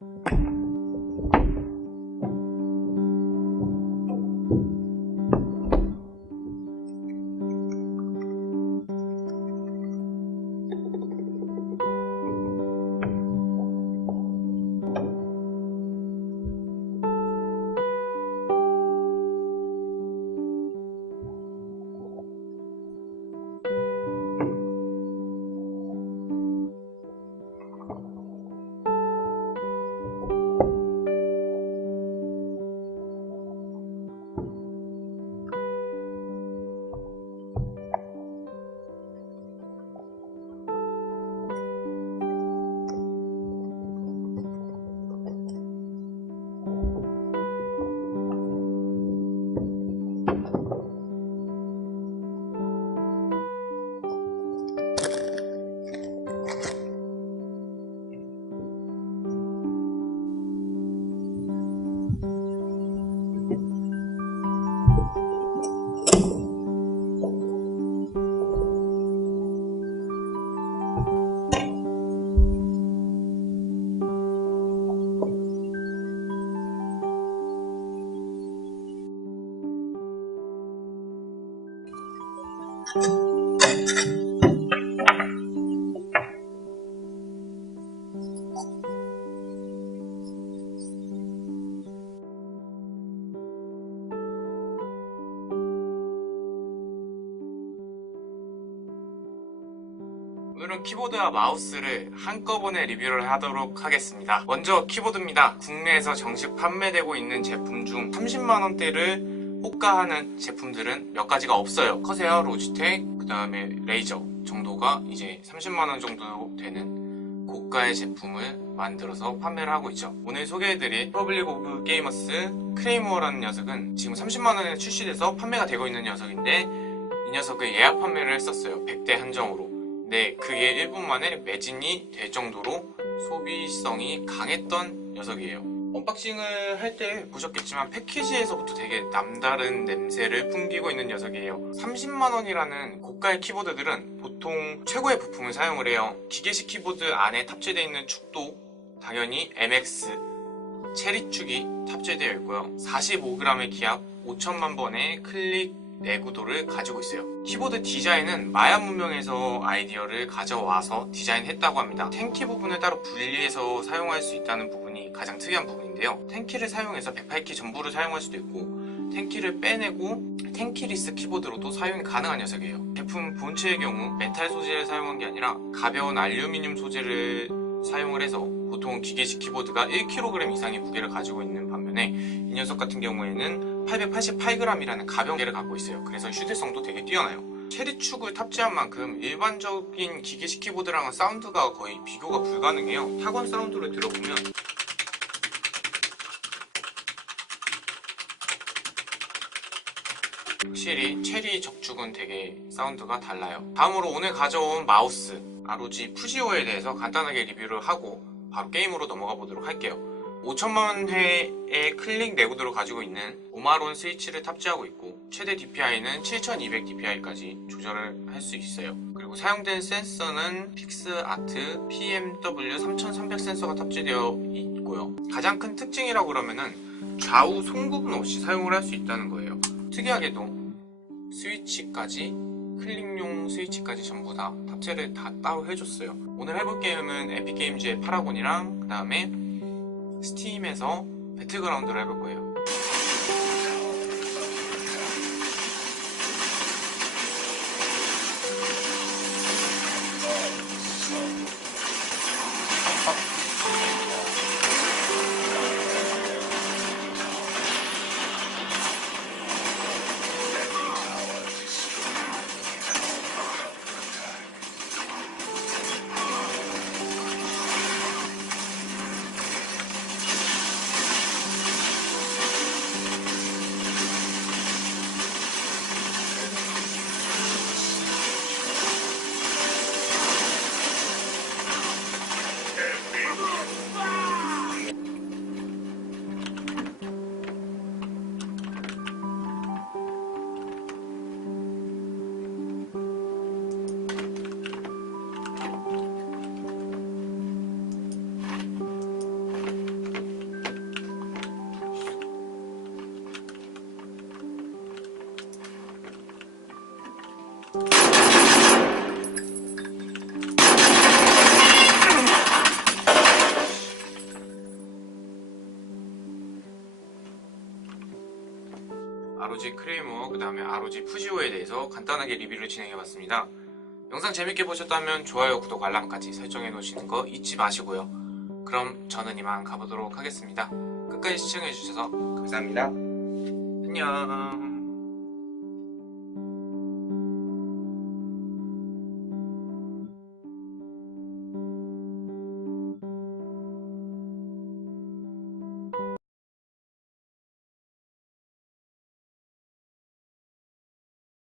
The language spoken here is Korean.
you 오늘은 키보드와 마우스를 한꺼번에 리뷰를 하도록 하겠습니다. 먼저 키보드입니다. 국내에서 정식 판매되고 있는 제품 중 30만원대를 호가하는 제품들은 몇 가지가 없어요. 커세어, 로지텍, 그 다음에 레이저 정도가 이제 30만원 정도 되는 고가의 제품을 만들어서 판매를 하고 있죠. 오늘 소개해드릴 퍼블릭 오브 게이머스 크레이모어라는 녀석은 지금 30만원에 출시돼서 판매가 되고 있는 녀석인데 이 녀석을 예약 판매를 했었어요. 100대 한정으로. 네, 그게 1분 만에 매진이 될 정도로 소비성이 강했던 녀석이에요. 언박싱을 할 때 보셨겠지만 패키지에서부터 되게 남다른 냄새를 풍기고 있는 녀석이에요. 30만원이라는 고가의 키보드들은 보통 최고의 부품을 사용을 해요. 기계식 키보드 안에 탑재되어 있는 축도 당연히 MX 체리축이 탑재되어 있고요. 45g의 기압 5천만 번의 클릭 내구도를 가지고 있어요. 키보드 디자인은 마야 문명에서 아이디어를 가져와서 디자인했다고 합니다. 탱키 부분을 따로 분리해서 사용할 수 있다는 부분이 가장 특이한 부분인데요. 탱키를 사용해서 108키 전부를 사용할 수도 있고 탱키를 빼내고 탱키리스 키보드로도 사용이 가능한 녀석이에요. 제품 본체의 경우 메탈 소재를 사용한 게 아니라 가벼운 알루미늄 소재를 사용을 해서 보통 기계식 키보드가 1kg 이상의 무게를 가지고 있는 반면에 이 녀석 같은 경우에는 888g이라는 가벼운 무게를 갖고 있어요. 그래서 휴대성도 되게 뛰어나요. 체리축을 탑재한 만큼 일반적인 기계식 키보드랑은 사운드가 거의 비교가 불가능해요. 타건 사운드를 들어보면 확실히 체리 적축은 되게 사운드가 달라요. 다음으로 오늘 가져온 마우스 ROG 푸지오에 대해서 간단하게 리뷰를 하고 바로 게임으로 넘어가 보도록 할게요. 5천만 회의 클릭 내구도를 가지고 있는 오마론 스위치를 탑재하고 있고 최대 DPI는 7200 DPI까지 조절을 할 수 있어요. 그리고 사용된 센서는 픽스아트 PMW 3300 센서가 탑재되어 있고요. 가장 큰 특징이라고 그러면은 좌우 송구분 없이 사용을 할 수 있다는 거예요. 특이하게도 스위치까지 클릭용 스위치까지 전부 다 탑재를 다 따로 해줬어요. 오늘 해볼 게임은 에픽게임즈의 파라곤이랑 그 다음에 스팀에서 배틀그라운드를 해볼 거예요. ROG 크레이머, 그 다음에 ROG 푸지오에 대해서 간단하게 리뷰를 진행해봤습니다. 영상 재밌게 보셨다면 좋아요, 구독, 알람까지 설정해 놓으시는 거 잊지 마시고요. 그럼 저는 이만 가보도록 하겠습니다. 끝까지 시청해주셔서 감사합니다. 안녕.